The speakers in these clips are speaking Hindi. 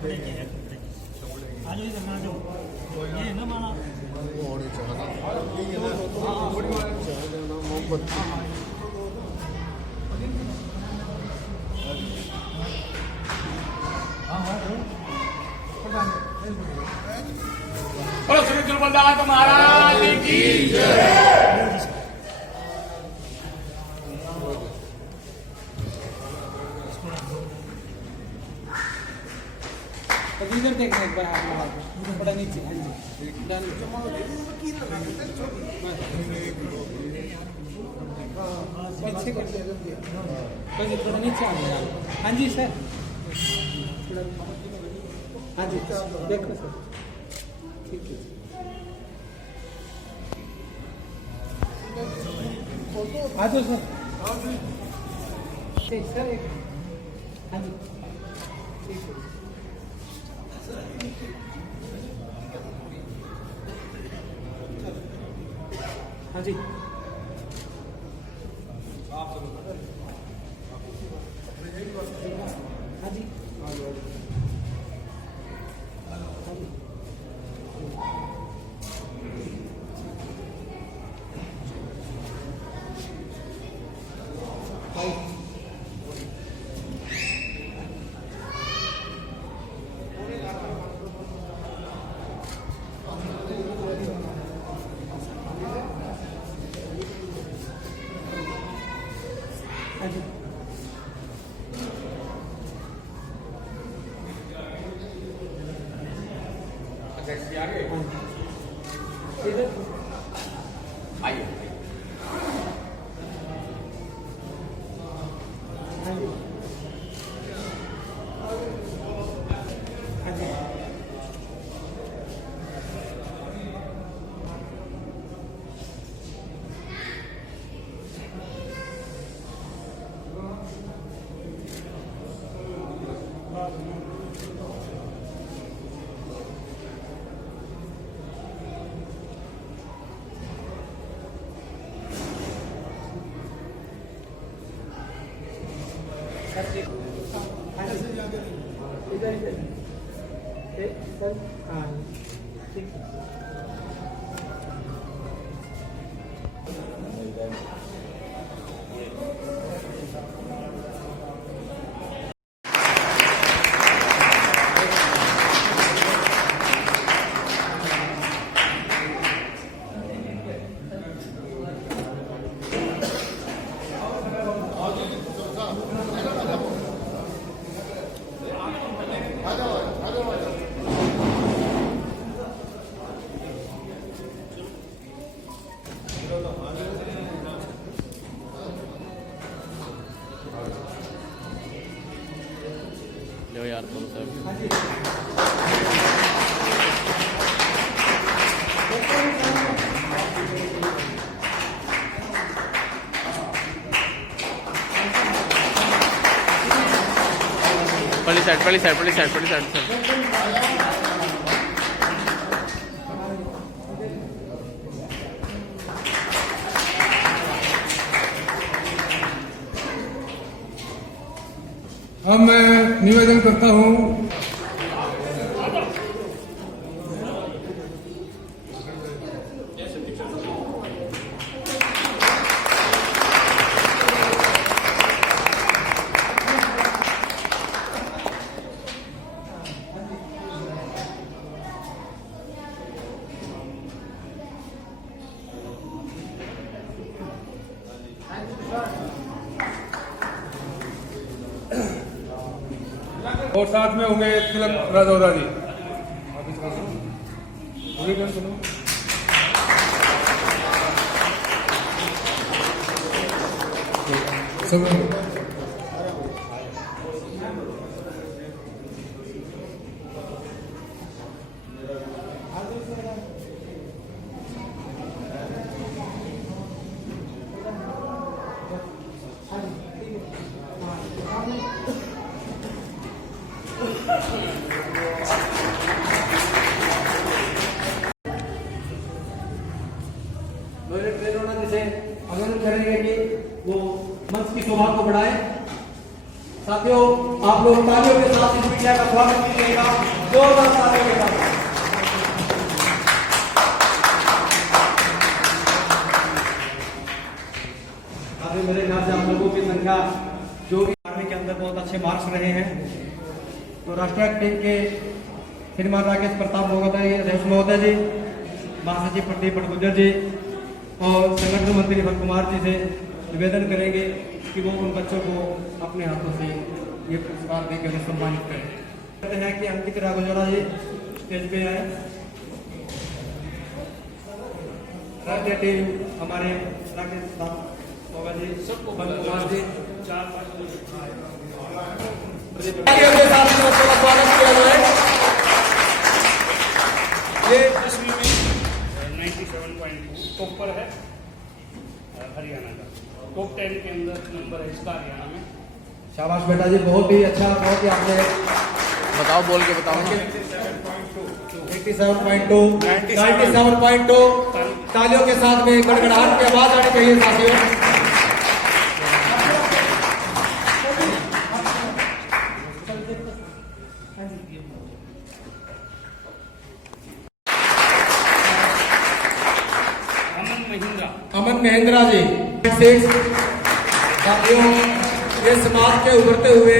आज इधर ना जाओ ये ना माना और चाहना मोहब्बत बोलो श्री गुरुबलदास महाराज की जय। इधर देखना एक बार हाथ लगा के थोड़ा नीचे। हाँ जी डन। पीछे कर दिया बस थोड़ा नीचे आ गया। हाँ जी सर। हाँ जी देखो सर ठीक है। आ जाओ सर। सर एक हाँ जी ठीक है। हाँ जी हाँ जी आइए इधर इधर सर हाँ ठीक है। लो यार तुम सब पहली साइड पहली साइड पहली साइड पहली साइड अब मैं निवेदन करता हूं और साथ में होंगे तिलक राजौरा जी। सब जैसे अगर करेंगे कि वो मंच की शोभा को बढ़ाए साथियों आप लोग तालियों के साथ इस मीडिया का स्वागत कीजिएगा, जोरदार तालियों के साथ। अभी मेरे ख्याल से आप लोगों की संख्या जो भी आर्मी के अंदर बहुत अच्छे मार्क्स रहे हैं, तो राष्ट्रीय टीम के श्रीमान राकेश प्रताप महोदय जी, महासचिव प्रदीप भटगुजर जी और संगठन मंत्री भक्त कुमार जी से निवेदन करेंगे कि वो उन बच्चों को अपने हाथों से ये पुरस्कार देकर सम्मानित करें। कहते हैं कि अंकित राघोजरा जी स्टेज पे आए। राज्य टीम हमारे राकेश होगा जी, सबको कुमार जी, स्वागत किया जाए। ये 10वीं में 97.2 टॉप पर है हरियाणा का, टॉप 10 के अंदर नंबर है इसका हरियाणा में। शाबाश बेटा जी, बहुत ही अच्छा, बहुत ही आपने बताओ, बोल के बताओ ना। 87.2 97.2 तालियों के साथ में गड़गड़ाहट की आवाज आनी चाहिए साथियों। अमन महेंद्रा जी 6 साथियों, ये समाज के उभरते हुए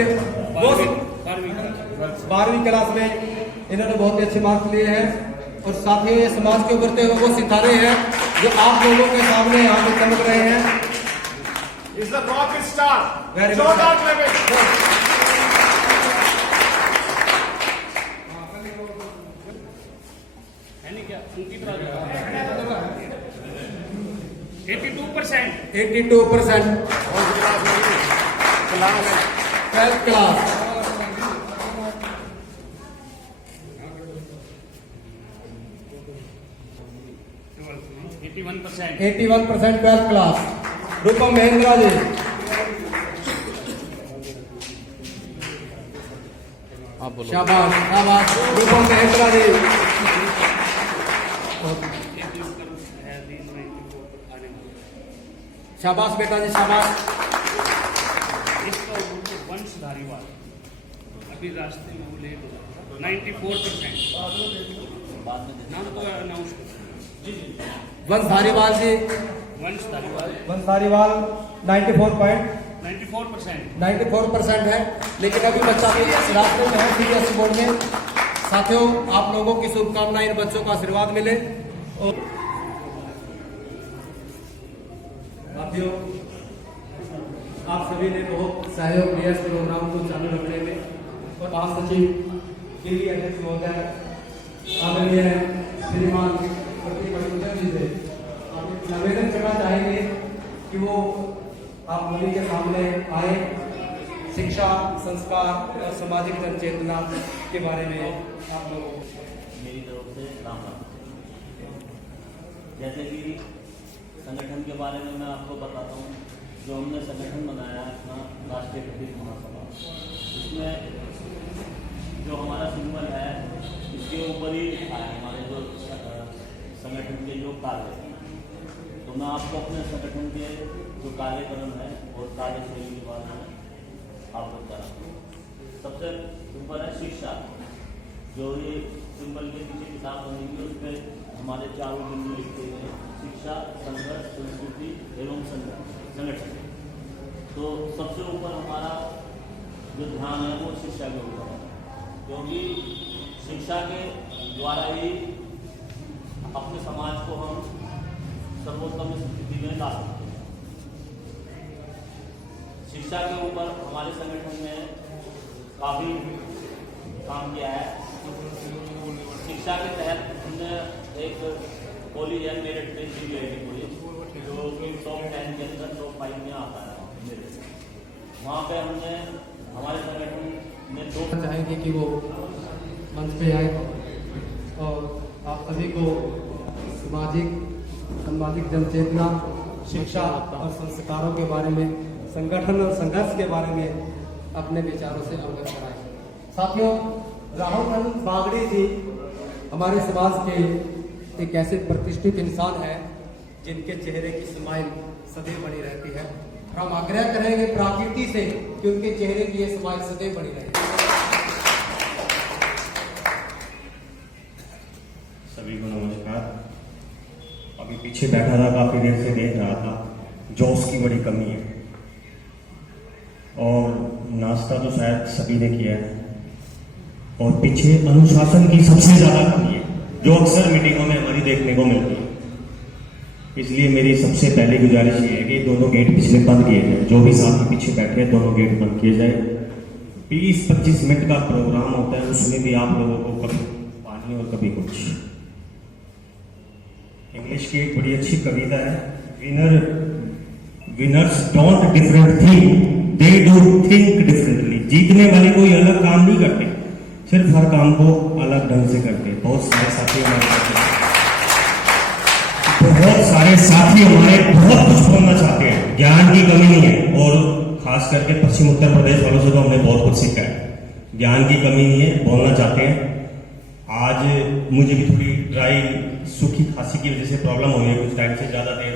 12वीं क्लास में इन्होंने बहुत ही अच्छे मार्क्स लिए हैं। और साथियों, ये समाज के उभरते हुए वो सितारे हैं जो आप लोगों के सामने यहाँ पे चमक रहे हैं। Is the rock star. Very good. जोरदार क्लैपिंग। है नहीं क्या Ankit Raghojara 82%। 82% 12th class. 81% 12th class. Rupam Mahendra ji, आप बोलो। शाबाश शाबाश रूपम महेंद्रा जी। शाबाश बेटा जी, शाबाश। इसका वंश धारीवाल अभी रास्ते में वो लेट हो रहा 94%। नाम तो अनाउंस जी जी वंश धारीवाल जी, वंश धारीवाल वंश धारीवाल 94% है, लेकिन अभी बच्चा भी रास्ते में है सीबीएसई बोर्ड में। साथियों, आप लोगों की शुभकामनाएं, इन बच्चों का आशीर्वाद मिले। और साथियों, आप सभी ने बहुत सहयोग दिया इस प्रोग्राम को चालू रखने में। और महासचिव दिल्ली अध्यक्ष महोदय आदरणीय श्रीमान प्रदीप भटगुजर जी से आप निवेदन करना चाहेंगे कि वो आप सभी के सामने आए, शिक्षा, संस्कार और सामाजिक जनचेतना के बारे में आप लोगों मेरी तरफ से राम राम। जैसे कि संगठन के बारे में मैं आपको बताता हूँ। जो हमने संगठन बनाया है अपना राष्ट्रीय प्रतीक महासभा, इसमें जो हमारा सिंबल है इसके ऊपर ही हमारे जो संगठन के जो कार्य हैं, तो मैं आपको अपने संगठन के जो कार्यक्रम है और कार्यशैली के बारे में अवगत कराता हूँ। सबसे ऊपर है शिक्षा। जो ये सिंबल के पीछे किताब बनेगी उस पर हमारे चारों बिंदु लिखते हैं: शिक्षा, संघर्ष, संस्कृति एवं संगठन। तो सबसे ऊपर हमारा जो ध्यान है वो शिक्षा के ऊपर है, क्योंकि शिक्षा के द्वारा ही अपने समाज को हम सर्वोत्तम स्थिति में ला सकते हैं। शिक्षा के ऊपर हमारे संगठन ने काफी काम किया है। शिक्षा के तहत हमने एक कॉलेज है मेरठ में, CBIT कॉलेज, जो कि टॉप 10 के अंदर टॉप 5 में आता है मेरठ। वहाँ पे हमने हमारे संगठन ने दो चाहेंगे कि वो मंच पे आए और आप सभी को सामाजिक जनचेतना, शिक्षा और संस्कारों के बारे में, संगठन और संघर्ष के बारे में अपने विचारों से अवगत कराएं। साथियों, राहुल बागड़ी जी हमारे समाज के एक ऐसे प्रतिष्ठित इंसान हैं जिनके चेहरे की स्माइल सदैव बनी रहती है। हम आग्रह करेंगे प्रकृति से कि उनके चेहरे की ये स्माइल सदैव बनी रहे। सभी को नमस्कार। अभी पीछे बैठा था, काफी देर से देख रहा था, जोश की बड़ी कमी है और नाश्ता तो शायद सभी ने किया है और पीछे अनुशासन की सबसे ज्यादा कमी है जो अक्सर मीटिंगों में हमारी देखने को मिलती है। इसलिए मेरी सबसे पहली गुजारिश ये है कि दोनों गेट पिछले बंद किए जाए। जो भी साथी पीछे बैठे हैं दोनों गेट बंद किए जाए। 20-25 मिनट का प्रोग्राम होता है, उसमें भी आप लोगों को कभी पानी और कभी कुछ। इंग्लिश की एक बड़ी अच्छी कविता है, winners don't different think, they do think differently. जीतने वाले कोई अलग काम नहीं करते, सिर्फ हर काम को अलग ढंग से करते। बहुत सारे साथी हमारे बहुत कुछ बोलना चाहते हैं, ज्ञान की कमी नहीं है और खास करके पश्चिम उत्तर प्रदेश वालों से तो हमने बहुत कुछ सीखा है। ज्ञान की कमी नहीं है, बोलना चाहते हैं। आज मुझे भी थोड़ी ड्राई सूखी खांसी की वजह से प्रॉब्लम हो गई है, कुछ टाइम से ज्यादा देर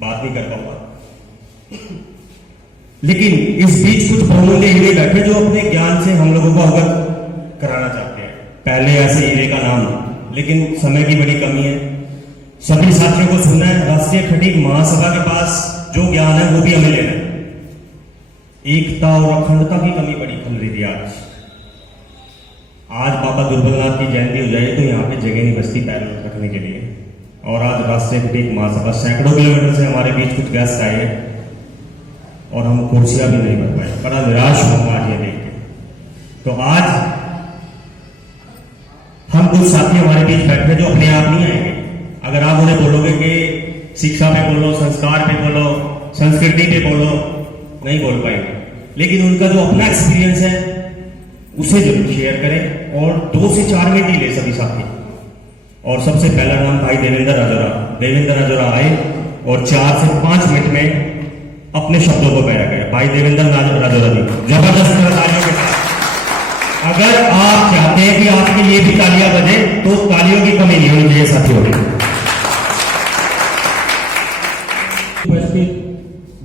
बात नहीं कर पाऊंगा। लेकिन इस बीच कुछ बहुमूल्य हीरे बैठे जो अपने ज्ञान से हम लोगों को अवगत कराना चाहते हैं। पहले ऐसे हीरे का नाम, लेकिन समय की बड़ी कमी है। सभी साथियों को सुनना है। राष्ट्रीय खटीक महासभा के पास जो ज्ञान है वो भी हमें लेना है। एकता और अखंडता की कमी बड़ी खल रही थी। आज बाबा दुर्बलनाथ की जयंती हो जाए तो यहाँ पे जगह नहीं बचती पैर रखने के लिए। और आज राष्ट्रीय खटीक महासभा सैकड़ों किलोमीटर से हमारे बीच कुछ गेस्ट आए और हम कुर्सियां भी नहीं भर पाए। बड़ा निराश हूं आज ये देख के। तो आज हम कुछ साथी हमारे बीच बैठे जो अपने आप नहीं आएंगे। अगर आप उन्हें बोलोगे कि शिक्षा पे बोलो, संस्कार पे बोलो, संस्कृति पे बोलो, नहीं बोल पाएंगे। लेकिन उनका जो अपना एक्सपीरियंस है उसे जरूर शेयर करें और 2 से 4 मिनट ही ले सभी साथी। और सबसे पहला नाम भाई देवेंद्र राजोरा। देवेंद्र राजोरा आए और 4 से 5 मिनट में अपने शब्दों को बयां करें। भाई देवेंद्र राजोरा जी, जबरदस्त तालियों के साथ। अगर आप चाहते हैं कि आपके लिए भी तालियां बजे तो तालियों की कमी नहीं होनी चाहिए साथियों। उपस्थित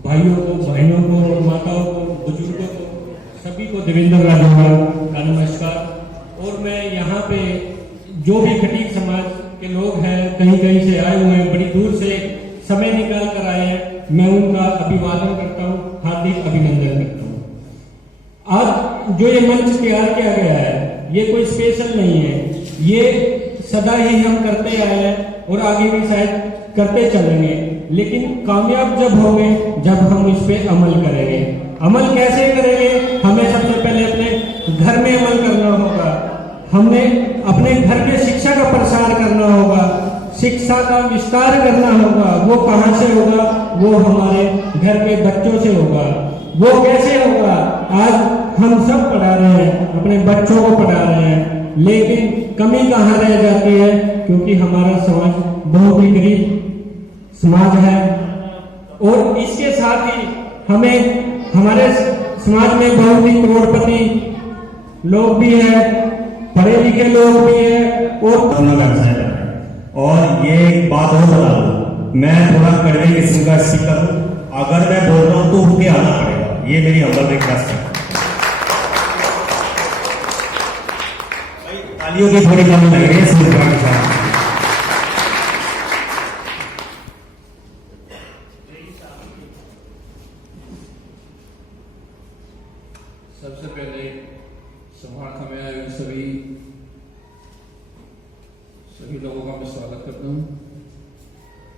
भाइयों को, बहनों को, माताओं को, बुजुर्गों को, सभी को देवेंद्र राजोरा का नमस्कार। और मैं यहाँ पे जो भी खटीक समाज के लोग हैं, कहीं कहीं से आए हुए हैं, बड़ी दूर से समय निकाल कर आए हैं, मैं उनका अभिवादन करता हूँ, हार्दिक अभिनंदन करता हूँ। आज जो ये मंच तैयार किया गया है ये कोई स्पेशल नहीं है, ये सदा ही हम करते आए हैं और आगे भी शायद करते चलेंगे। लेकिन कामयाब जब होंगे जब हम इस पे अमल करेंगे। अमल कैसे करेंगे? हमें सबसे पहले अपने घर में अमल करना होगा। हमने अपने घर के शिक्षा का प्रसार करना होगा, शिक्षा का विस्तार करना होगा। वो कहाँ से होगा? वो हमारे घर के बच्चों से होगा। वो कैसे होगा? आज हम सब पढ़ा रहे हैं, अपने बच्चों को पढ़ा रहे हैं, लेकिन कमी कहाँ रह जाती है? क्योंकि हमारा समाज बहुत ही गरीब समाज है और इसके साथ ही हमें हमारे समाज में बहुत ही करोड़पति लोग भी हैं, पढ़े लिखे लोग भी हैं और अपना व्यवसाय कर रहे हैं। और ये एक बात और बता दूं, मैं थोड़ा कड़वे किस्म का स्पीकर हूं। अगर मैं बोल रहा हूं तो उठ के आना पड़ेगा, ये मेरी हम्बल रिक्वेस्ट है। तालियों की थोड़ी कमी लग रही है सुरक्षा के साथ। सबसे पहले समाहर्ता में आए हुए सभी लोगों का मैं स्वागत करता हूँ।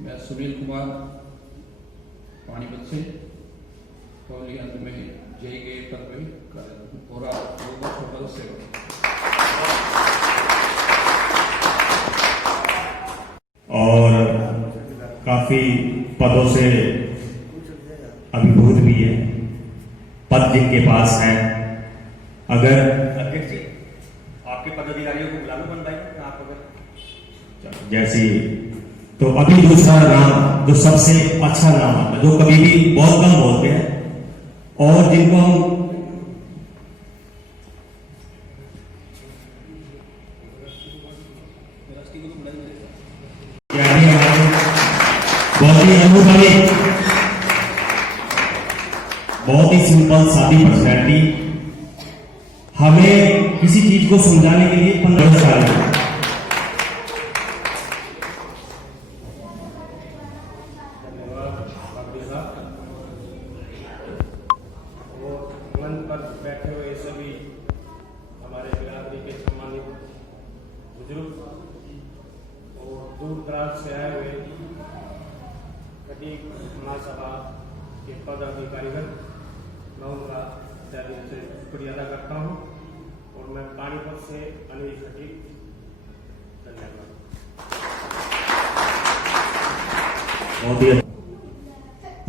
मैं सुनील कुमार पानीपत से कौली अंत में JK पर भी कार्यरत हूँ और आप लोगों का छोटा सा सेवक। और काफी पदों से अभिभूत भी है, पद जिनके पास है। अगर अध्यक्ष जी आपके पदाधिकारियों को बुला लो बन भाई, आप अगर जैसी तो अभी दूसरा नाम जो सबसे अच्छा नाम आता है, जो कभी भी बहुत कम बोलते हैं और जिनको हम बहुत ही अनुभवी बहुत ही सिंपल सादी पर्सनैलिटी। हमें किसी चीज को समझाने के लिए 15 साल लगे। मंच पर बैठे हुए सभी हमारे बिरादरी के सम्मानित बुजुर्ग और दूर दराज से आए हुए खटीक महासभा के पदाधिकारीगण, मैं उनका तहे दिल से शुक्रिया अदा करता हूँ। और मैं पानीपत से अनिल खटीक, धन्यवाद।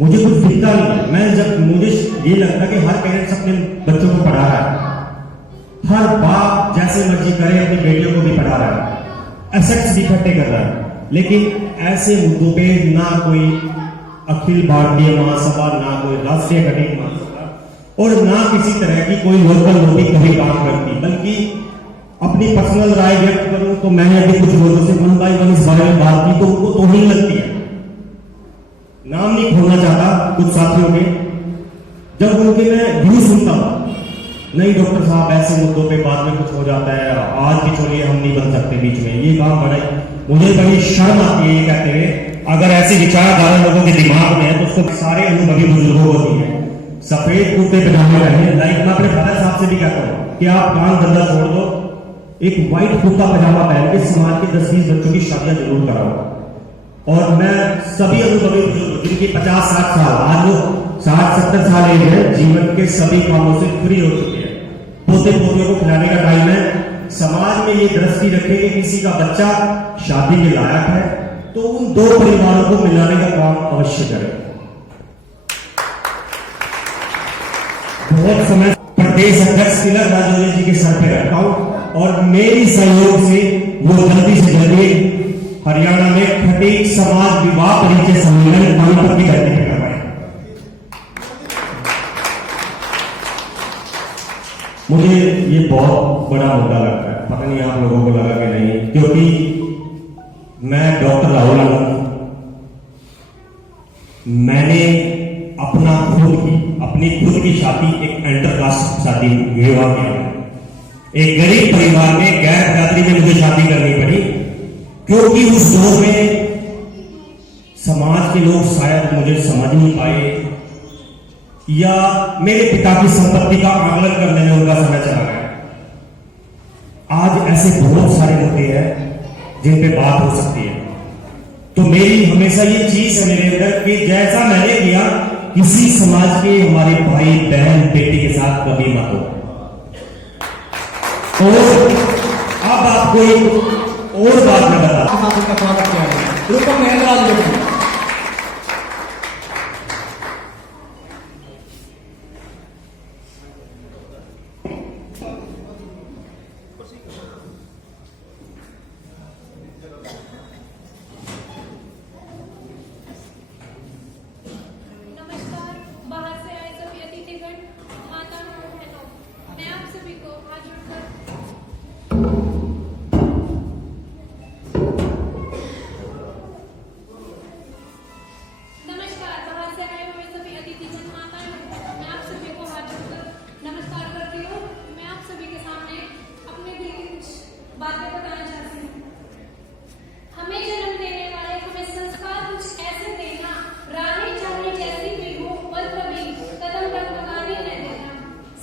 मुझे कुछ दिखता नहीं है। मैं जब मुझे ये लगता कि हर पेरेंट्स अपने बच्चों को पढ़ा रहा है, हर बाप जैसे मर्जी करे अपनी बेटियों को भी पढ़ा रहा है, एसेट्स भी इकट्ठे कर रहा है, लेकिन ऐसे मुद्दों पे ना कोई अखिल भारतीय महासभा, ना कोई राष्ट्रीय खटीक महासभा और ना किसी तरह की कोई लोकल बॉडी कभी काम करती। बल्कि अपनी पर्सनल राय व्यक्त करूं तो मैंने अभी कुछ लोगों से 1 by 1 इस बारे में बात की तो उनको तोहिन लगती है। नाम नहीं खोलना चाहता कुछ साथियों के, जब उनके मैं व्यू सुनता हूं, नहीं डॉक्टर साहब ऐसे मुद्दों पे बाद में कुछ हो जाता है, आज भी छोड़िए हम नहीं बन सकते बीच में, ये काम बड़ा मुझे बड़ी शर्म आती है ये कहते हुए। अगर ऐसी विचारधारा लोगों के दिमाग में है तो उसको सारे अनुभवी बुजुर्गों को दी है। सफेद कुर्ते पजामे पहने, लाइक मैं अपने फादर साहब से भी कहता हूँ कि आप काम धंधा छोड़ दो, एक व्हाइट कुर्ता पजामा पहन के समाज के 10-20 बच्चों की शादियां जरूर कराओ। और मैं सभी अनुभवी बुजुर्ग जिनकी 50-60 साल, आज वो 60-70 साल एज है, जीवन के सभी कामों से फ्री हो चुके हैं, पोते पोतियों को खिलाने का टाइम है, समाज में ये दृष्टि रखे कि किसी का बच्चा शादी के लायक है तो उन 2 परिवारों को मिलाने का काम अवश्य करें। बहुत समय प्रदेश अध्यक्ष तिलक राजौरी जी के सर पे रखता हूं और मेरी सहयोग से वो जल्दी से जल्दी हरियाणा में खटीक समाज विवाह परिचय सम्मेलन पानीपत की धरती पर करवाए। मुझे ये बहुत बड़ा मुद्दा लगता है, पता नहीं आप लोगों को लगा कि नहीं, क्योंकि मैं डॉक्टर राहुल आनंद, मैंने अपनी खुद की शादी एक इंटरकास्ट शादी विवाह किया। एक गरीब परिवार में गैर बिरादरी में मुझे शादी करनी पड़ी, क्योंकि उस दौर में समाज के लोग शायद मुझे समझ नहीं पाए या मेरे पिता की संपत्ति का आकलन करने में उनका समय चला गया। आज ऐसे बहुत सारे मुद्दे हैं जिन पे बात हो सकती है, तो मेरी हमेशा ये चीज है मेरे अंदर कि जैसा मैंने किया किसी समाज के हमारे भाई बहन बेटी के साथ कभी मत हो। और अब आपको एक और बात मैं बता, का स्वागत किया है रूपम मेहराज लोग। नमस्कार, बाहर से आए सभी अतिथिगण, माता और बहनों, मैं आप सभी को हाथ जोड़कर नमस्कार, बाहर से आए हुए सभी अतिथिगण, माता और बहनों, मैं आप सभी को हाथ जोड़कर नमस्कार करती हूँ। मैं आप सभी के सामने अपने दिल की कुछ बातें बताना चाहती हूँ। हमें जन्म देने वाले हमें संस्कार कुछ ऐसे देना, राहें चाहे जैसी भी हो पर कभी कदम डगमगाने न देना।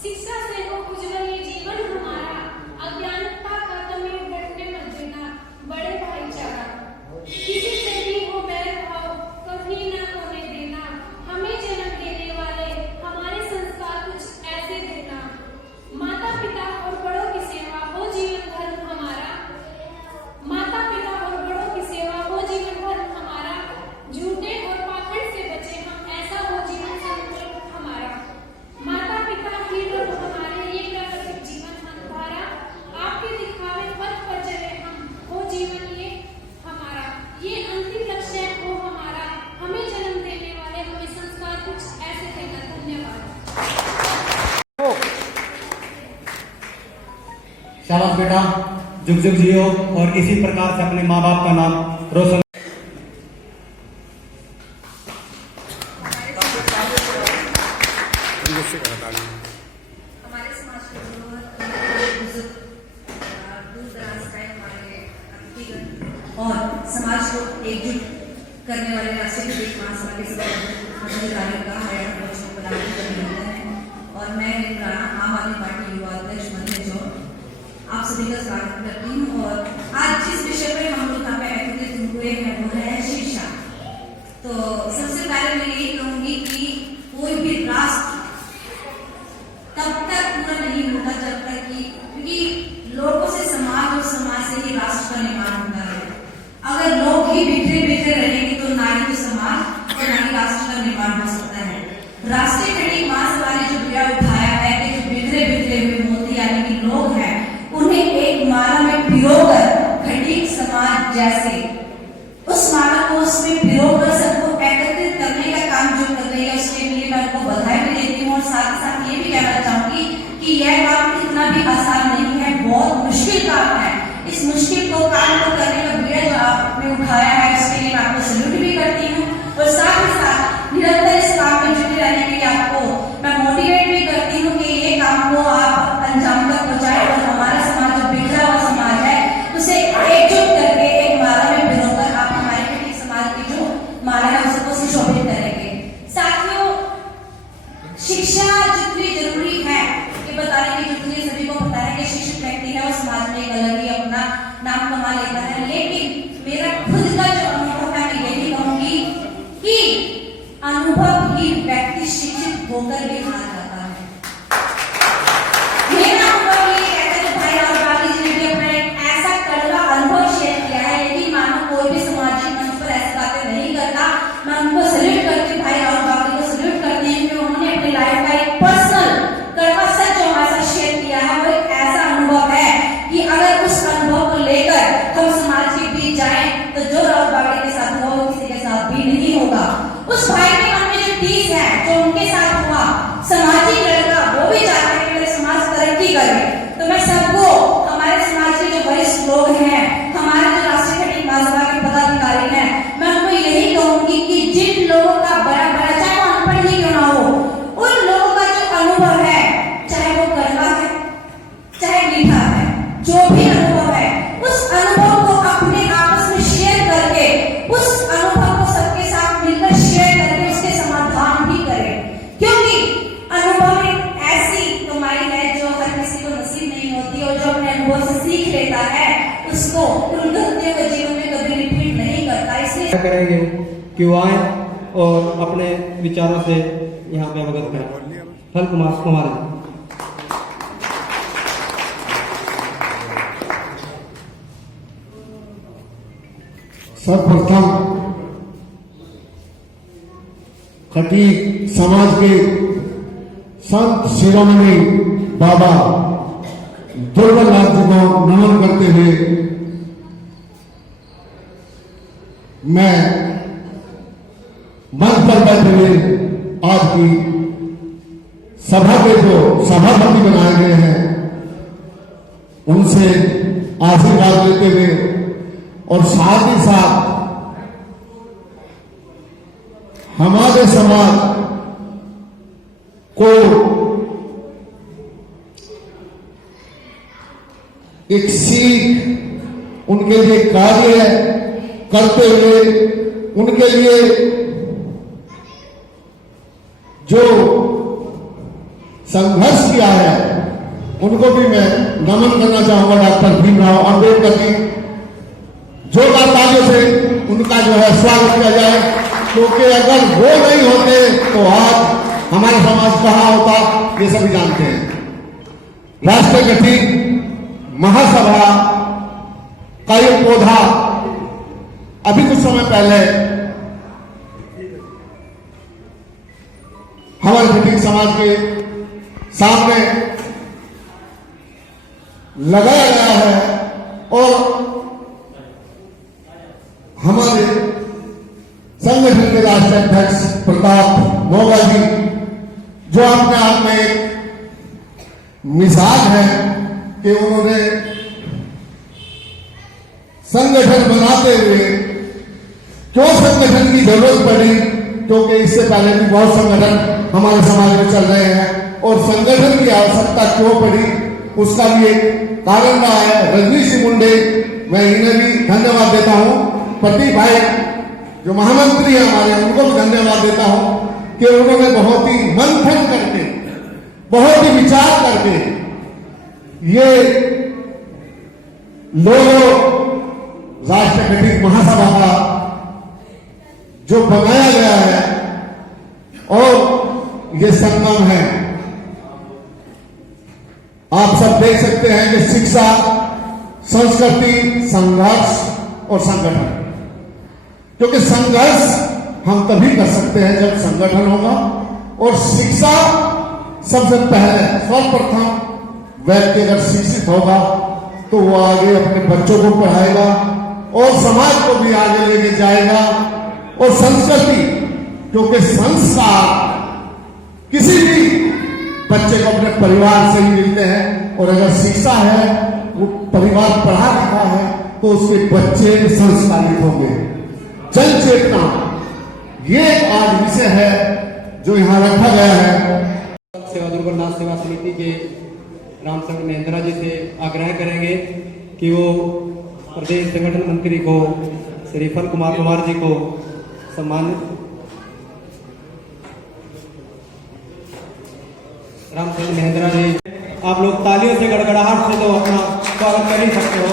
शिक्षा से हो उज्जवल ये जीवन हमारा, अज्ञानता का कमी घटने मत देना। बड़े भाईचारा, किसी से भी हो बैर भाव कभी न होने देना। हमें जन्म देने वाले हमारे संस्कार कुछ ऐसे देना। माता पिता और बड़ों की सेवा हो जीवन भर हमारा। माता पिता और बड़ों की सेवा हो जीवन भर हमारा। झूठे और पाखंड से बचे हम, ऐसा हो जीवन संकल्प हमारा। माता पिता ही प्रभु हमारे, ये प्राकृतिक जीवन हमारा। आपके दिखावे पथ पर चले हम, हो जीवन ये हमारा। ये अंतिम लक्ष्य हो हमारा। हमें जन्म देने वाले हमें संस्कार कुछ ऐसे देना। धन्यवाद। शाबाश बेटा, जुग जुग जियो और इसी प्रकार से अपने माँ बाप का नाम रोशन। हमारे समाज के बुजुर्ग दूर दराज का हमारे अतिथिगण और समाज को एकजुट करने वाले राष्ट्रीय प्रदेश महासभा के सभापति का अभिनंदन है। और मैं आम आदमी पार्टी युवा अध्यक्ष मंत्री जो आप सभी का स्वागत करती हूँ। और आज जिस विषय पर हम लोग यहाँ पे एकत्रित हुए हैं वो है शिक्षा। तो सबसे पहले मैं यही कहूंगी कि कोई भी राष्ट्र तब तक पूरा नहीं होता जब तक कि, क्योंकि लोगों से समाज और समाज से ही राष्ट्र का निर्माण होता है। अगर लोग ही बिखरे बिखरे रहेंगे तो ना ही तो समाज और ना ही राष्ट्र का निर्माण हो सकता है। राष्ट्रीय खड़ी महासभा ने जो बीड़ा उठाया है कि जो बिखरे बिखरे हुए मोती यानी कि लोग हैं उन्हें एक माला में भिगोकर खड़ी समाज जैसे उस माला को उसमें भिगोकर सबको एकत्रित करने का काम जो कर रही है उसके लिए मैं उनको बधाई भी देती हूँ। और साथ ही साथ ये भी कहना चाहूंगी कि यह काम इतना भी आसान नहीं है, बहुत मुश्किल काम है। इस मुश्किल को काम को करने का बीड़ा जो आपने उठाया है उसके लिए मैं आपको सैल्यूट भी करती हूँ। और साथ ही साथ निरंतर इस काम में जुटे रहने के लिए आपको मैं मोटिवेट भी करती हूँ कि ये काम को आप अंजाम तक पहुंचाए और हमारा समाज जो बिखरा हुआ समाज है उसे एकजुट करके एक माला में भिगोकर आप हमारे खड़ी समाज की जो माला है उसको सुशोभित करेंगे। साथियों, शिक्षा जितनी जरूरी है ये बताने की जितनी सभी को पता है कि शिक्षित व्यक्ति है और समाज में एक अलग ही अपना नाम कमा लेता है। लेकिन मेरा खुद का जो अनुभव है मैं यही कहूंगी कि अनुभव ही व्यक्ति शिक्षित होकर भी हार जाता है। मेरा अनुभव ये कहता है भाई और बाकी जी ने भी अपना एक ऐसा कड़वा अनुभव शेयर किया है। लेकिन मानो कोई भी सामाजिक मंच पर ऐसी बातें नहीं करता, मैं उनको सैल्यूट करती हूँ, भाई और बाकी को सैल्यूट करती हूँ कि उन्होंने अपनी लाइफ का एक पर्सनल कड़वा सच जो हमारे साथ शेयर किया है वो एक ऐसा अनुभव है कि अगर उस अनुभव को लेकर हम समाज के बीच जाएं तो जो राहुल बागड़ी के साथ हुआ वो किसी के साथ भी नहीं होगा। उस भाई के मन में जो टीस है जो उनके साथ हुआ, सामाजिक लड़का वो भी चाहता है कि मेरे समाज तरक्की करे। तो मैं सबको हमारे समाज के जो वरिष्ठ लोग हैं, हमारे जो राष्ट्रीय खड़ी महासभा के पदाधिकारी हैं, मैं उनको यही कहूंगी कि जिन लोगों का बड़ा बड़ा चाहे वो अनपढ़ ही क्यों ना हो, उन लोगों का जो अनुभव है चाहे वो कड़वा है चाहे मीठा है, जो भी अनुभव है उस अनुभव को अपने आपस में शेयर करके उस अनुभव को सबके साथ मिलकर शेयर करके उसके समाधान भी करें। क्योंकि अनुभव एक ऐसी कमाई है जो हर किसी को नसीब नहीं होती और जो अपने अनुभव से सीख लेता है उसको उन गलतियों को जीवन में कभी रिपीट नहीं करता। इसलिए करेंगे कि वो आए और अपने विचारों से यहाँ पे अवगत करें। फल कुमार सर्वप्रथम खटी समाज के संत शिरोमणि बाबा दुर्गानाथ जी को नमन करते हुए मैं मंच पर बैठे हुए आज की सभा के जो सभापति बनाए गए हैं उनसे आशीर्वाद लेते हुए और साथ ही साथ हमारे समाज को एक सीख उनके लिए कार्य करते हुए उनके लिए जो संघर्ष किया है उनको भी मैं नमन करना चाहूंगा। डॉक्टर भीमराव अंबेडकर जी जोरदार तालियों से उनका जो है स्वागत किया जाए, क्योंकि अगर वो नहीं होते तो आज हमारा समाज कहां होता ये सभी जानते हैं। राष्ट्रीय गठित महासभा का ये पौधा अभी कुछ समय पहले हमारे गठित समाज के सामने लगाया गया है और हमारे संगठन के राष्ट्रीय अध्यक्ष प्रताप मोगा जी जो अपने आप में एक मिसाल है कि उन्होंने संगठन बनाते हुए क्यों संगठन की जरूरत पड़ी, क्योंकि इससे पहले भी बहुत संगठन हमारे समाज में चल रहे हैं और संगठन की आवश्यकता क्यों पड़ी उसका भी एक कारण रहा है। रजनीश मुंडे, मैं इन्हें भी धन्यवाद देता हूं। प्रदीप भाई जो महामंत्री है हमारे, उनको भी धन्यवाद देता हूं कि उन्होंने बहुत ही मंथन करके, बहुत ही विचार करके ये लोगों राष्ट्रीय गठित महासभा का जो बनाया गया है और ये संगम है। आप सब देख सकते हैं कि शिक्षा, संस्कृति, संघर्ष और संगठन, क्योंकि संघर्ष हम तभी कर सकते हैं जब संगठन होगा और शिक्षा सबसे पहले सर्वप्रथम व्यक्ति अगर शिक्षित होगा तो वो आगे अपने बच्चों को पढ़ाएगा और समाज को भी आगे लेके जाएगा। और संस्कृति, क्योंकि संस्कार किसी भी बच्चे को अपने परिवार से ही मिलते हैं और अगर शिक्षा है, वो परिवार पढ़ा लिखा है तो उसके बच्चे संस्कारित होंगे। जन चेतना ये आज विषय है जो यहाँ रखा गया है। सेवा दुर्गनाथ सेवा समिति के रामचंद्र महेंद्रा जी से आग्रह करेंगे कि वो प्रदेश संगठन मंत्री को श्री फल कुमार जी को सम्मानित। रामचंद्र महेंद्रा जी, आप लोग तालियों से गड़गड़ाहट से तो अपना स्वागत कर ही सकते हो।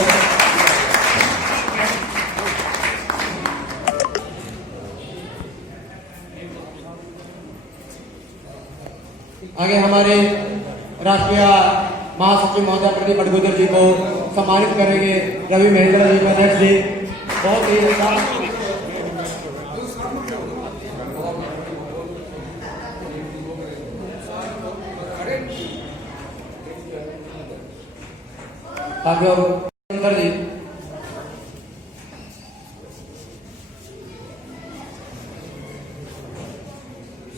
आगे हमारे राष्ट्रीय महासचिव महोदय प्रदीप भटगोदर जी को सम्मानित करेंगे। रवि महेंद्र जी, अध्यक्ष जी, बहुत ही जी।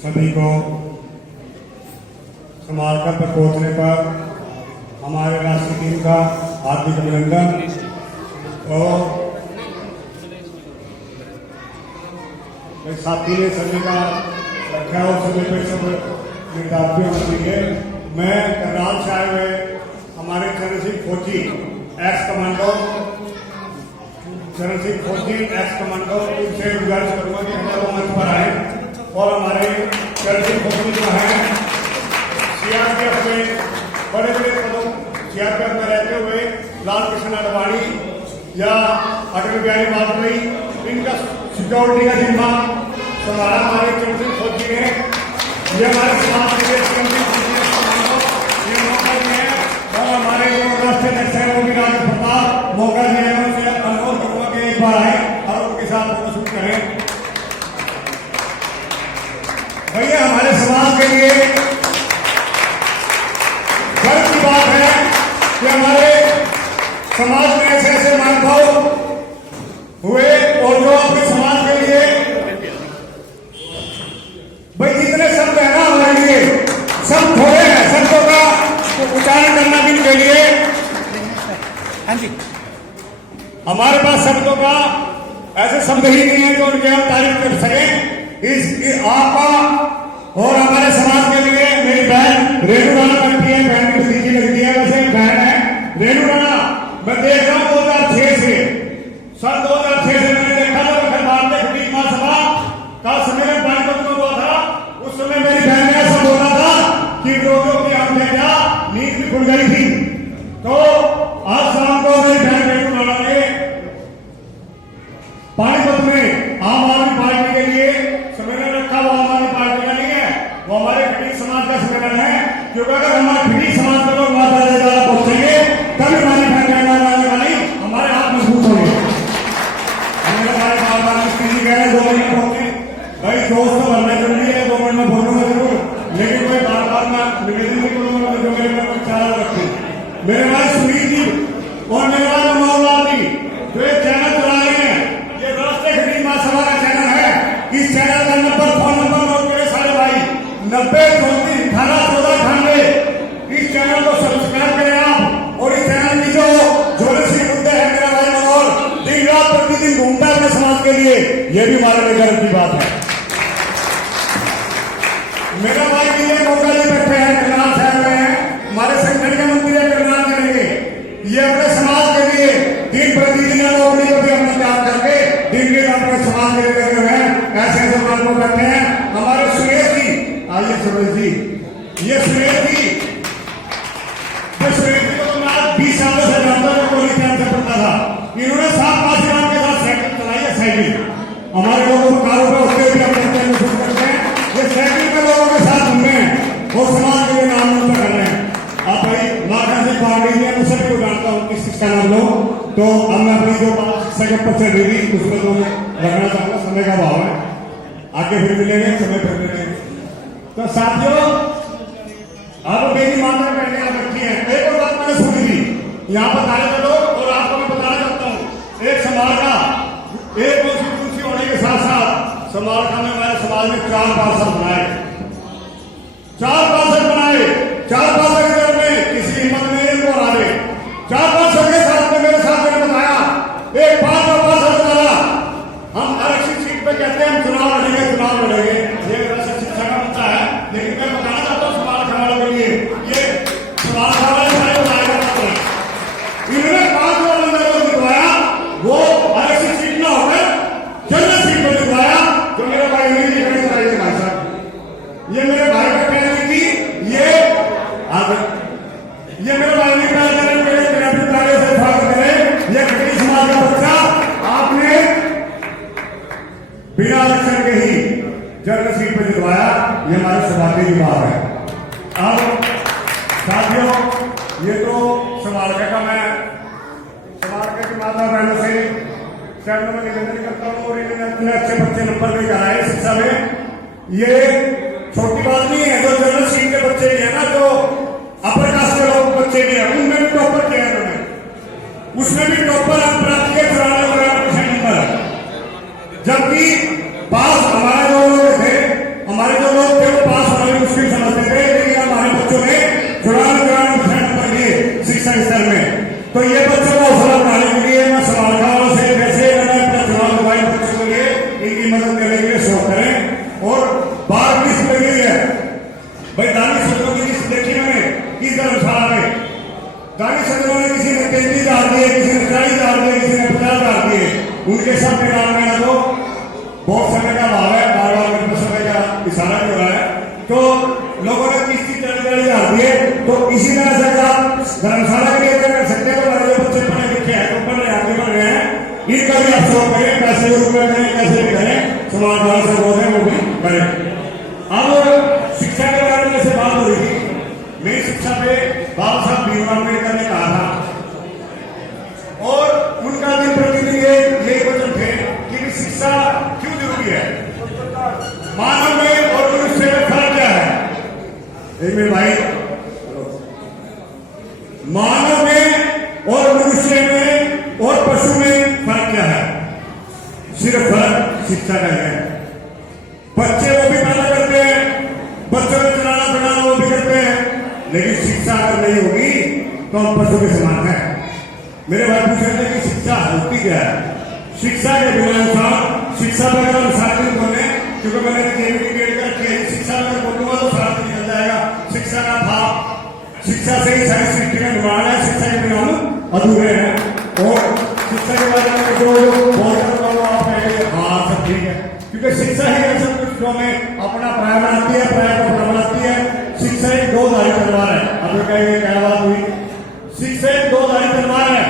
सभी को समारका पर पहुंचने पर हमारे राष्ट्रीय टीम का हार्दिक अभिनंदन। और साथी ने समय का रखा और समय पर सब निर्धारित होती है। मैं करनाल से आए हुए हमारे चरण सिंह फौजी एक्स कमांडो उनसे गुजारिश करूंगा कि हमारे मंच पर आए और हमारे चरण सिंह फौजी जो है सीआरपीएफ में बड़े बड़े पदों सीआरपीएफ में रहते हुए लाल कृष्ण आडवाणी या अटल बिहारी वाजपेयी, इनका सिक्योरिटी का जिम्मा संभाला हमारे चरण सिंह फौजी ने। ये हमारे समाज के ये मौका दिया है और हमारे जो राष्ट्रीय अध्यक्ष है वो भी राज प्रताप मौका दिया है। उनसे अनुरोध करूंगा कि एक बार आए और उनके साथ फोटोशूट करें। भैया हमारे समाज के लिए गर्व की बात है कि हमारे समाज में ऐसे ऐसे महानुभाव हुए और जो अपने समाज के लिए भाई जितने शब्द है ना हमारे लिए सब थोड़े हैं, शब्दों का उच्चारण करना भी इनके लिए हमारे पास शब्दों का ऐसे शब्द ही नहीं है जो उनके हम तारीफ कर सकें। इस आपका और हमारे समाज के लिए मेरी बहन रेणु राणा करती है, बहन की भतीजी लगती है, वैसे बहन है रेणु राणा। मैं देख रहा हूँ 2006 से सन 2006 से मैंने देखा था अखिल भारतीय गठित महासभा का सम्मेलन पानीपत में हुआ था। उस समय मेरी बहन ने ऐसा बोला था कि रोगियों की आंखें क्या नींद भी खुल गई थी। तो आज शाम को मेरी बहन रेणु राणा ने पानीपत में आम आदमी पार्टी के लिए सम्मेलन रखा। वो आम आदमी पार्टी का नहीं है, वो हमारे खटीक समाज का सम्मेलन है। क्योंकि अगर हमारे खटीक समाज के लोग माता ज्यादा पहुंचेंगे तभी हमारी बहन हमारे हाथ मजबूत होंगे। हमारे बार बार मिस्त्री कह रहे 2 महीने पहुंचे, भाई दोस्त तो बनना जरूरी है, 2 मिनट में बोलूंगा जरूर, लेकिन कोई बार बार मैं निवेदन नहीं करूंगा जो मेरे में कोई चारा रखे। मेरे भाई सुनील जी और मेरे भाई मनोहरलाल जी जो एक चैनल चला रहे हैं, ये राष्ट्रीय खटीक महासभा का चैनल है। इस चैनल का नंबर फोन नंबर नोट करें सारे भाई 90 34 18 14 98। इस चैनल को सब्सक्राइब करें आप। और इस चैनल की जो ज्वलनशील मुद्दे है मेरा भाई मनोहर दिन रात प्रतिदिन घूमता है अपने समाज के लिए, ये भी हमारे लिए गर्व की बात है। मेरा भाई विजय मोगा जी बैठे हैं, करनाल साहब में हैं, हमारे संगठन के मंत्री है, करनाल करेंगे। ये अपने समाज के लिए दिन प्रतिदिन नौकरी को भी हमने त्याग करके दिन दिन अपने समाज के लिए लगे हुए हैं। ऐसे ऐसे लोग बैठे हैं। हमारे सुरेश जी, आइए सुरेश जी, ये सुरेश जी को मैं आज 20 सालों से जानता हूँ, कोई टाइम से पढ़ता था। इन्होंने 7 पासियान के साथ साइकिल चलाई है, साइकिल। हमारे लोगों को कारोबार होते भी हम महसूस करते हैं। ये साइकिल के लोगों के साथ घूमे हैं और समाज के लिए नाम ऊंचा कर रहे हैं। आप भाई माता सिंह पांडे जी, मैं सभी को जानता हूँ किस चीज का नाम लो, तो अब मैं अपनी जो बात शिक्षा के ऊपर चल रही थी उसमें तो रखना चाहूंगा। समय का भाव है, आगे फिर मिलेंगे, समय पर मिलेंगे। तो साथियों, अब मेरी माता कहने बैठी है, एक और बात मैंने सुनी थी यहाँ पर कार्य करो, और आपको मैं बताना चाहता हूँ, एक समाज का एक कॉन्स्टिट्यूंसी होने के साथ साथ समाज का मैंने समाज में 4 पार्षद बनाए। 4 पार्षद बनाए, 4 पार्षद के दर में किसी हिम्मत नहीं इनको हरा दे। 4 पार्षद के साथ में मेरे साथ मैंने बताया, एक 5 पार्षद बनाया। हम आरक्षित सीट पे कहते हैं हम चुनाव लड़ेंगे। ये वैसे शिक्षा का मुद्दा है, लेकिन मैं बताना चाहता हूँ समाज वालों के लिए, ये समाज वाले बनाएगा। इन्होंने 5 बंदे को जितवाया, वो आरक्षित सीट न होकर जनरल सीट पर जितवाया। जो मेरे भाई नहीं दिखाई चाहिए भाई साहब, ये मेरे भाई का कहने की ये मेरे भाई नहीं कहा करें, मेरे अपने तारे से फर्क करें। ये खड़ी समाज का बच्चा आपने बिना आरक्षण के ही जनरल सीट पर जितवाया, ये हमारे सौभाग्य की बात है। अब साथियों, ये तो समालका का मैं समालका की माता बहनों से चरणों में निवेदन करता हूँ, और इन्होंने अच्छे बच्चे नंबर लेकर आए शिक्षा में। ये छोटी बात नहीं है। जो जनरल सीट के बच्चे भी है ना, जो अपर कास्ट के लोग बच्चे भी हैं, उनमें भी टॉपर किया है इन्होंने, उसमें भी टॉपर आप प्राप्त किए 94% नंबर। जबकि पास हमारे जो लोग थे, हमारे जो लोग थे वो पास होने में मुश्किल समझते थे, लेकिन हमारे बच्चों ने 94% नंबर लिए शिक्षा स्तर में। तो ये बच्चों को हौसला बढ़ाने के लिए मैं समाज वालों से वैसे मैंने अपना चुनाव दवाई बच्चों के लिए इनकी मदद करने के लिए शौक करें। और बात किस लगी है भाई, दानी सदनों की किस देखी मैंने किस धर्मशाला में दानी सदनों ने किसी ने 33,000 दिए, किसी ने 40,000 दिए, किसी ने 50,000 दिए। उनके साथ में तो बहुत समय का भाव है, बार बार मेरे को समय का इशारा भी हो रहा है। तो लोगों ने 30,000 दिए। तो इसी तरह से आप धर्मशाला के लिए कर सकते हैं। तो हमारे जो बच्चे पढ़े लिखे हैं, तो पढ़ रहे आगे बढ़ रहे हैं, इनका भी आप शौक करें, पैसे रूप में करें, कैसे भी करें, समाज वाले से बोल रहे वो भी करें। अब शिक्षा के बारे में से बात हो रही थी, मेरी शिक्षा पे बाबा साहब भीमराव अम्बेडकर ने कहा था, और उनका दिन प्रतिदिन ये वचन थे कि शिक्षा क्यों जरूरी है, मानव में और मनुष्य में फर्क क्या है। मेरे भाई, मानव में और मनुष्य में और पशु में फर्क क्या है? सिर्फ फर्क शिक्षा का है। बच्चे वो भी पैदा करते हैं, बच्चों को चलाना बनाना वो भी करते हैं, लेकिन शिक्षा अगर नहीं होगी तो हम पशु के समान है। मेरे भाई पूछ रहे थे कि शिक्षा होती क्या है। शिक्षा के बिना इंसान, शिक्षा पर अगर हम सारे दिन बोले, क्योंकि मैंने शिक्षा अगर बोलूंगा तो सारा दिन निकल जाएगा। शिक्षा का भाव, शिक्षा से ही सारी सृष्टि का निर्माण है, शिक्षा के बिना हम अधूरे हैं। और शिक्षा के बारे में जो आप कहेंगे हाँ सब ठीक है, क्योंकि शिक्षा ही है सब कुछ, जो हमें अपना प्राय बनाती है, प्राय को अपना बनाती है। शिक्षा एक 2-धारी तलवार है। अब ये कहेंगे क्या बात हुई, शिक्षा एक 2-धारी तलवार है।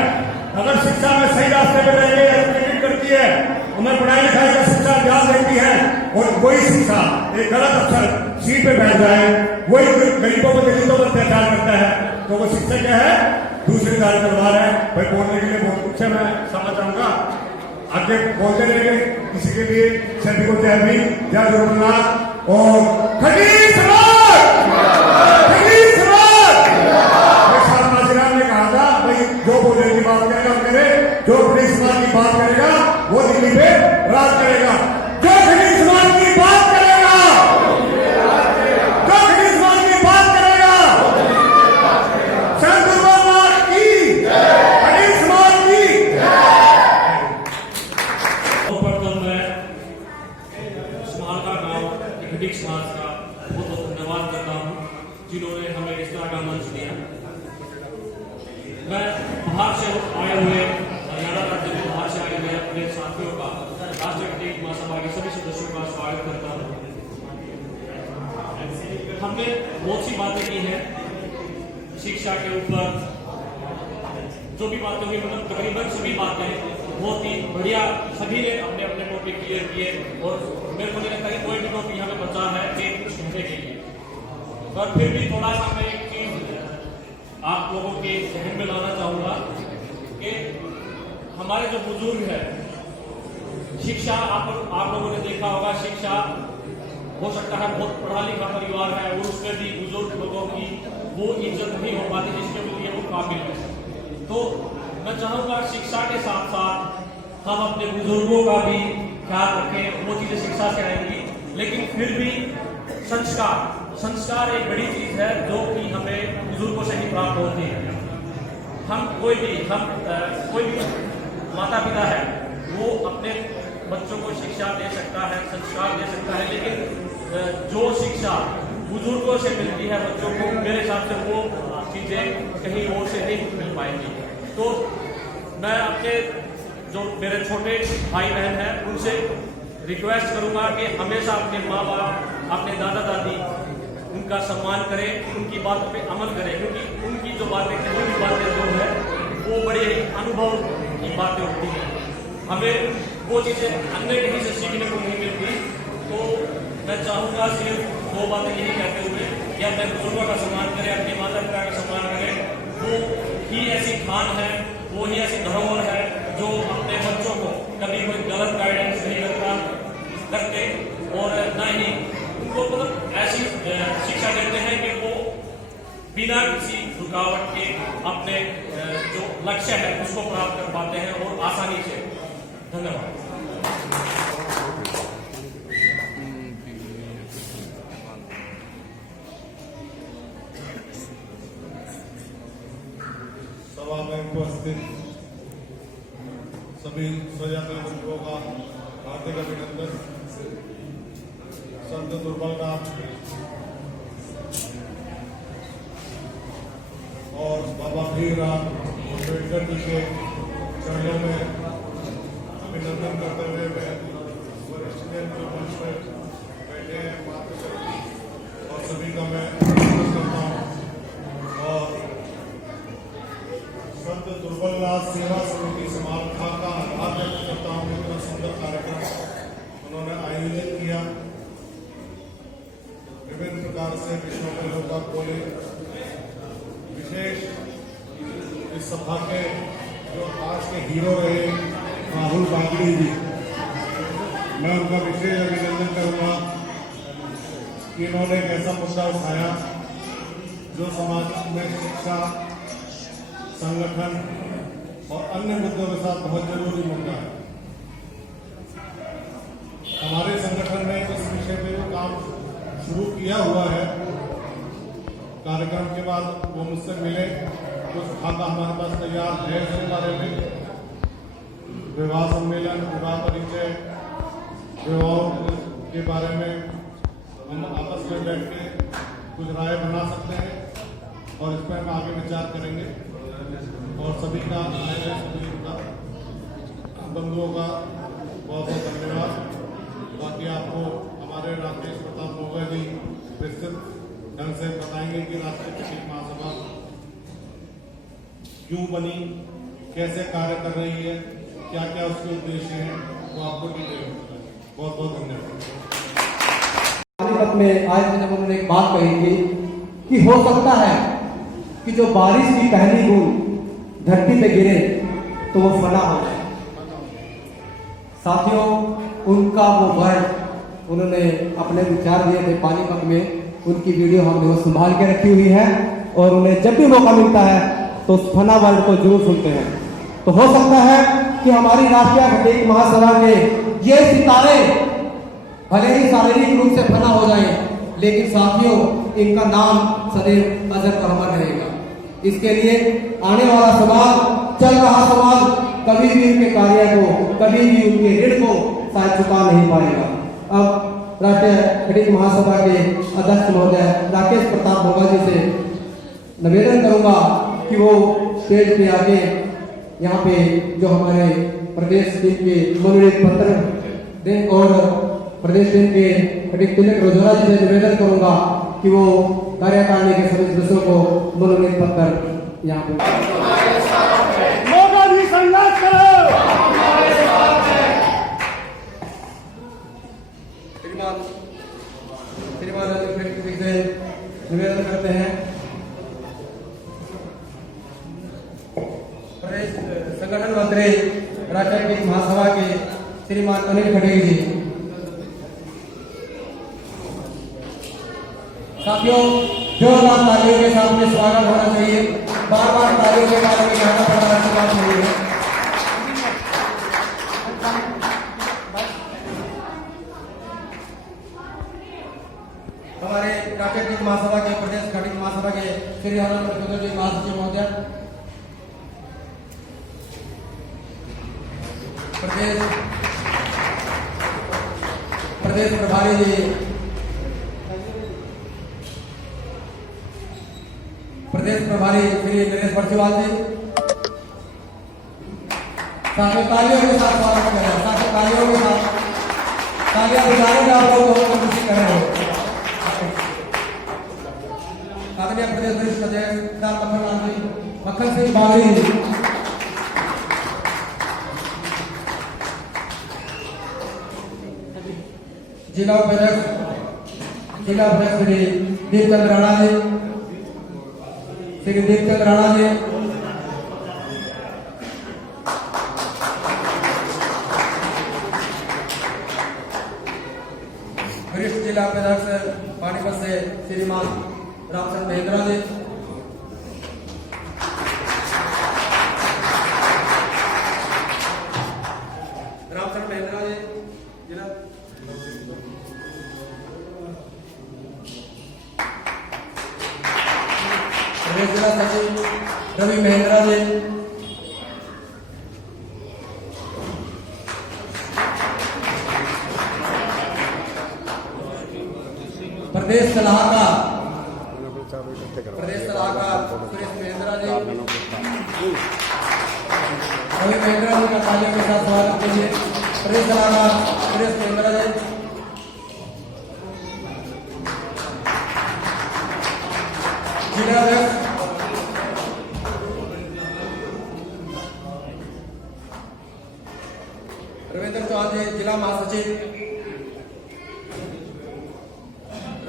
अगर शिक्षा में सही रास्ते पर रहेंगे, एजुकेटेड करती है, हमें पढ़ाई लिखाई का शिक्षा ज्ञान देती है, और कोई शिक्षा एक गलत अक्षर सीट पे बैठ जाए, वही गरीबों को दलितों पर अत्याचार करता है, तो वो शिक्षा क्या है? दूसरी धारी तलवार है। भाई बोलने के लिए बहुत कुछ है, मैं समझ जाऊंगा, आगे बोलते रहेंगे। इसी के लिए सभी को जय भीम, जय गुरुनाथ और खड़ी समाज, खड़ी समाज। माजीराम ने कहा था भाई जो बोले की बात करेगा मेरे, जो खड़ी समाज की बात करेगा वो दिल्ली पे राज करेगा। जो खड़ी समाज की बात करेगा, जो खड़ी समाज की बात करेगा, संत गुरुनाथ की, खड़ी समाज की। समाज का गाँव समाज का जिन्होंने हमें इस तरह का मंच दिया। मैं बाहर से आए हुए हरियाणा राज्य में बाहर से आए हुए अपने साथियों का राष्ट्रीय कबड्डी महासभा के सभी सदस्यों का स्वागत करता हूँ। हमने बहुत सी बातें की हैं शिक्षा के ऊपर, जो भी बातें हुई मतलब तकरीबन सभी बातें बहुत ही बढ़िया, सभी ने अपने अपने टॉपिक क्लियर किए और मेरे को नहीं लगता कि कोई भी टॉपिक हमें बचा है कि कुछ कहने के लिए। पर फिर भी थोड़ा सा मैं एक चीज आप लोगों के जहन में लाना चाहूंगा कि हमारे जो बुजुर्ग है, शिक्षा आप लोगों ने देखा होगा, शिक्षा हो सकता है बहुत पढ़ा लिखा परिवार है और उसमें भी बुजुर्ग लोगों की वो इज्जत नहीं हो पाती जिसके लिए वो काबिल है। तो मैं चाहूंगा शिक्षा के साथ साथ हम अपने बुजुर्गों का भी ख्याल रखें। वो चीजें शिक्षा से आएंगी, लेकिन फिर भी संस्कार एक बड़ी चीज है जो कि हमें बुजुर्गों से ही प्राप्त होती है। हम कोई भी माता पिता है वो अपने बच्चों को शिक्षा दे सकता है, संस्कार दे सकता है, लेकिन जो शिक्षा बुजुर्गों से मिलती है बच्चों को, मेरे हिसाब से वो चीजें कहीं और से नहीं मिल पाएंगी। तो मैं अपने जो मेरे छोटे भाई बहन हैं उनसे रिक्वेस्ट करूंगा कि हमेशा अपने माँ बाप, अपने दादा दादी, उनका सम्मान करें, उनकी बातों पे अमल करें, क्योंकि उनकी जो बातें कहीं भी बातें जो है वो बड़े अनुभव की बातें होती हैं। हमें वो चीजें अन्य कहीं से सीखने को नहीं मिलती। तो मैं चाहूंगा सिर्फ दो बातें यही कहते हुए कि अपने बुजुर्गों का सम्मान करें, अपने माता पिता का सम्मान करें। वो ही ऐसी खान है, वो ही ऐसी धरोहर है जो अपने बच्चों को कभी कोई गलत गाइडेंस नहीं करते और न ही उनको मतलब ऐसी शिक्षा देते हैं कि वो बिना किसी रुकावट के अपने जो लक्ष्य है उसको प्राप्त कर पाते हैं और आसानी से। धन्यवाद। सभा में उपस्थित सभी स्वजाति बंधुओं का हार्दिक अभिनंदन। संत दुर्बलनाथ और बाबा भीमराव अम्बेडकर जी के चरणों में अभिनंदन करते हुए मैं वरिष्ठ जो मंच में बैठे हैं और सभी का मैं अभिनंदन करता हूँ। और संत दुर्बलनाथ सेवा समिति समारखा का आभार व्यक्त करता हूँ। इतना सुंदर कार्यक्रम उन्होंने आयोजित किया, विभिन्न प्रकार से विषयों पर लोग बात बोले। विशेष इस सभा के जो आज के हीरो रहे राहुल बागड़ी जी, मैं उनका विशेष अभिनंदन करूंगा कि इन्होंने एक ऐसा मुद्दा उठाया जो समाज में शिक्षा, संगठन और अन्य मुद्दों के साथ बहुत जरूरी मुद्दा है। हमारे संगठन ने इस विषय पे जो काम शुरू किया हुआ है, कार्यक्रम के बाद वो मुझसे मिले, कुछ खाका हमारे पास तैयार है इसके बारे में। विवाह सम्मेलन, विवाह परिचय, विवाह के बारे में हम आपस में बैठ के कुछ राय बना सकते हैं और इस पर हम आगे विचार करेंगे। और सभी का बंधुओं का बहुत बहुत धन्यवाद। बाकी आपको हमारे राकेश प्रताप मोगा जी विस्तृत ढंग से बताएंगे कि राष्ट्रीय कबड्डी महासभा क्यों बनी, कैसे कार्य कर रही है, क्या क्या उसके उद्देश्य हैं, वो आपको डिटेल में बताएंगे। बहुत बहुत धन्यवाद। पानीपत में आए थे जब उन्होंने एक बात कही थी कि हो सकता है कि जो बारिश की पहली बूंद धरती पे गिरे तो वो फना हो जाए। साथियों, उनका वो वर्ड उन्होंने अपने विचार दिए थे पानीपत में, उनकी वीडियो हमने वो संभाल के रखी हुई है और उन्हें जब भी मौका मिलता है तो उस फना वर्ड को जरूर सुनते हैं। तो हो सकता है कि हमारी राष्ट्रीय कबड्डी महासभा के ये सितारे भले ही शारीरिक रूप से फना हो जाए, लेकिन साथियों इनका नाम सदैव अजर और अमर रहेगा। इसके लिए आने वाला समाज, चल रहा समाज कभी भी उनके कार्य को, कभी भी उनके ऋण को शायद चुका नहीं पाएगा। अब राष्ट्रीय खटीक महासभा के अध्यक्ष महोदय राकेश प्रताप भोगा जी से निवेदन करूंगा कि वो स्टेज पे आके यहाँ पे जो हमारे प्रदेश टीम के मनोनीत पत्र दें और प्रदेश टीम के खटीक तिलक रोजोरा जी से निवेदन करूंगा कि वो कार्यकारिणी के सभी सदस्यों को मनोनीत पत्र यहाँ पे मोगा भी संघर्ष करो। श्रीमान से निवेदन करते हैं प्रदेश संगठन मंत्री राष्ट्रीय महासभा के श्रीमान अनिल खड़गे जी। साथियों, जोरदार तालियों के साथ में स्वागत होना चाहिए। बार बार तालियों के बाद में कहना पड़ रहा है बात नहीं है। हमारे राष्ट्रीय महासभा के प्रदेश खटीक महासभा के श्री आनंद जी महासचिव महोदय, प्रदेश प्रभारी जी, प्रदेश प्रभारी श्री नरेश बरसीवाल जी, साथ तालियों के साथ स्वागत करें। साथ तालियों के साथ तालियां बजाने आप लोग बहुत खुशी कर रहे हो। आदरणीय प्रदेश वरिष्ठ अध्यक्ष मक्खन सिंह बावरी जी, जिला उपाध्यक्ष श्री दीपचंद राणा जी, श्री दीपचंद राणा जी, वरिष्ठ जिला उपाध्यक्ष पानीपत से श्रीमान रामचंद्र महेंद्रा जी, जिला प्रदेश जिला सचिव रवि महेंद्रा जी, प्रदेश सलाहकार सुरेश महेंद्रा जी, रवि महेंद्रा जी का तालियों के साथ स्वागत कीजिए। प्रदेश सलाहकार सुरेश महेंद्रा जी, जिला अध्यक्ष रविंद्र चौहान जी, जिला महासचिव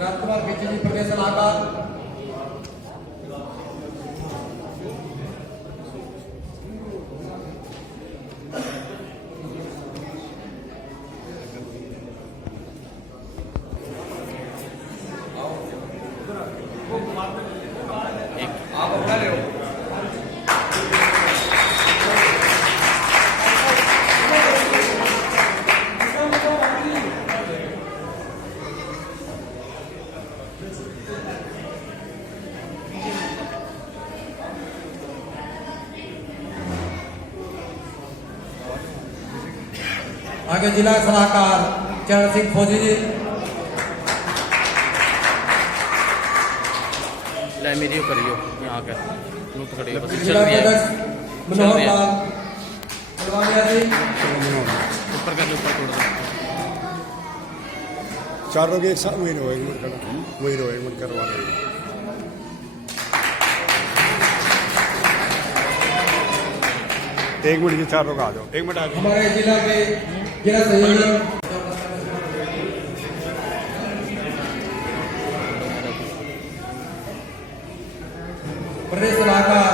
राजकुमार बीची जी, प्रदेश सलाहकार, आप अपना ले आगे जिला सलाहकार चरण सिंह फौजी जी, मेरी करियो यहाँ का तो खड़ी बस चल जिला रही है, अध्यक्ष मनोहर लाल तलवालिया जी, ऊपर कर ऊपर छोड़ दो। चारों के एक साथ वही रहो मन करवा रहे एक मिनट के चारों का आ जाओ, एक मिनट आ जाओ। हमारे जिला के जिला सहयोगी प्रदेश सलाहकार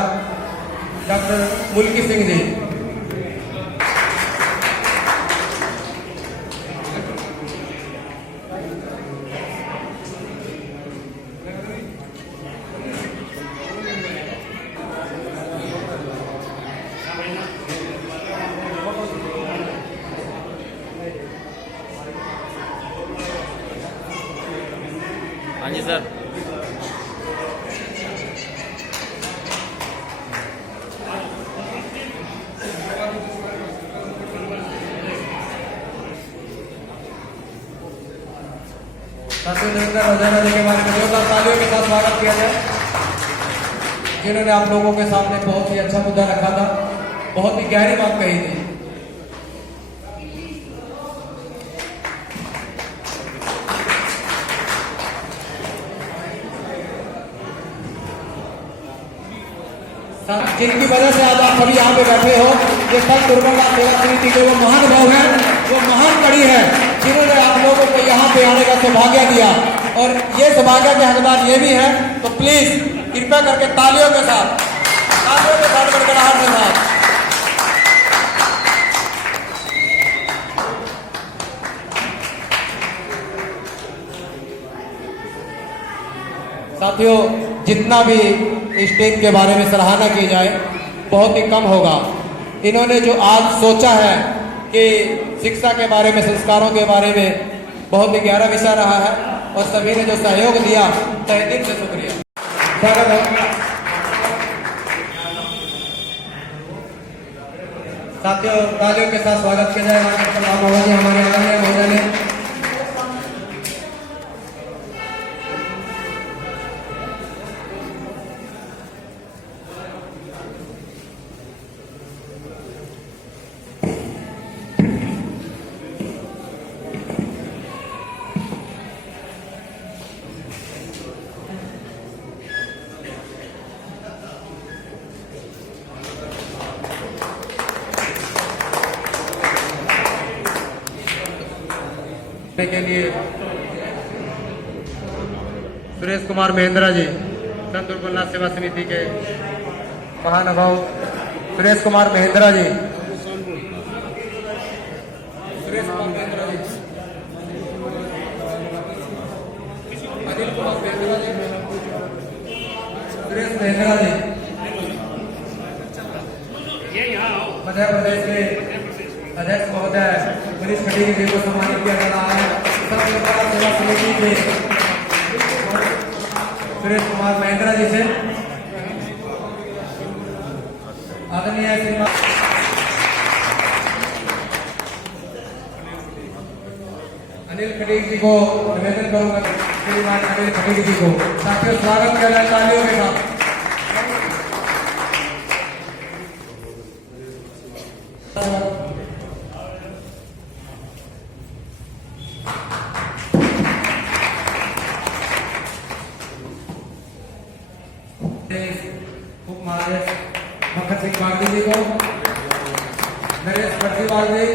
डॉक्टर मुल्की सिंह जी, हाँ जी सर। साथियों नरेंद्र रोजाना जी के बारे में जोरदार तालियों के साथ स्वागत किया जाए, जिन्होंने आप लोगों के सामने बहुत ही अच्छा मुद्दा रखा था, बहुत ही गहरी बात कही थी। जिनकी वजह से आज आप सभी यहाँ पे बैठे हो, ये संत दुर्गादास सेवा समिति के वो महानुभाव है, वो महान कड़ी है, जिन्होंने आप लोगों को यहाँ पे आने का सौभाग्य दिया। और ये सौभाग्य के हकदार ये भी है, तो प्लीज कृपया करके तालियों के साथ गड़गड़ाहट के साथ साथियों, जितना भी इस टीम के बारे में सराहना की जाए बहुत ही कम होगा। इन्होंने जो आज सोचा है कि शिक्षा के बारे में, संस्कारों के बारे में बहुत ही गहरा विषय रहा है, और सभी ने जो सहयोग दिया तहे दिल से शुक्रिया। स्वागत है साथियों, तालियों के साथ स्वागत किया जाए हमारे आदरणीय महोदय ने। के लिए सुरेश कुमार महेंद्रा जी, संत दुर्गादास सेवा समिति के महानुभाव सुरेश कुमार महेंद्रा जी, सुरेश कुमार महेंद्रा जी, अनिल कुमार महेंद्रा जी, सुरेश महेंद्रा जी, मध्य प्रदेश के अध्यक्ष महोदय मनीष खटीक जी को सम्मानित किया जा रहा है। संत दुर्गादास सेवा समिति के सुरेश कुमार महेंद्रा जी से आदरणीय श्रीमान अनिल खटीक जी को निवेदन करूंगा, श्रीमान अनिल खटीक जी को साथियों स्वागत किया जाए तालियों के साथ। उप महादेश मक्खन सिंह बागदी जी को, नरेश फर्जीवाल जी,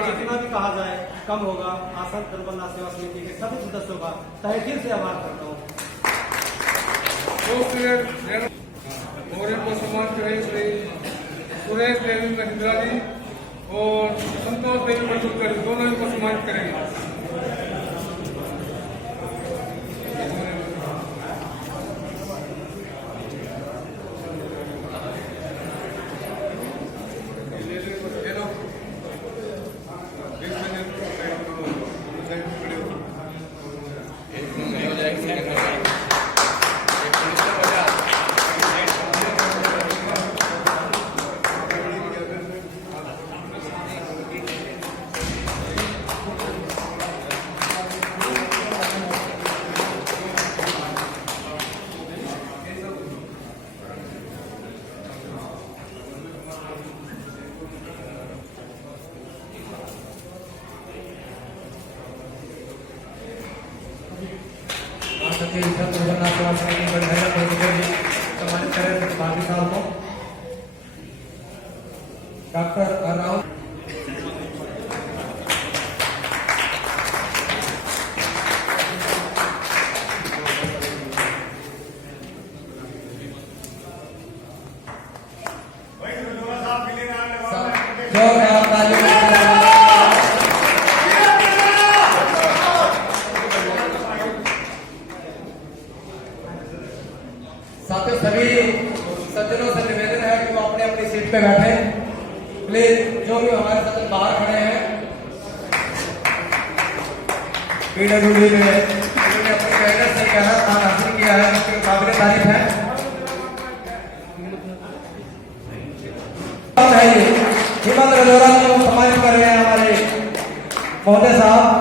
जितना भी कहा जाए कम होगा। आसन दुर्गादास सेवा समिति के सभी सदस्यों का तहे दिल से आभार करता हूँ। और इनको सम्मान करें श्री सुरेश देवी महेंद्रा जी और संतोष देवी मजूदकर जी, दोनों इनको सम्मानित करेंगे। डॉक्टर राहुल साथियों, सभी सज्जनों से निवेदन है कि वो अपने अपनी सीट पे बैठे। प्लीज जो भी हमारे सज्जन बाहर खड़े हैं, PWD में उन्होंने अपनी मेहनत से गहरा स्थान हासिल किया है, उसके काबिल तारीफ है। हेमंत रजौरा को सम्मानित कर रहे हैं हमारे महोदय साहब।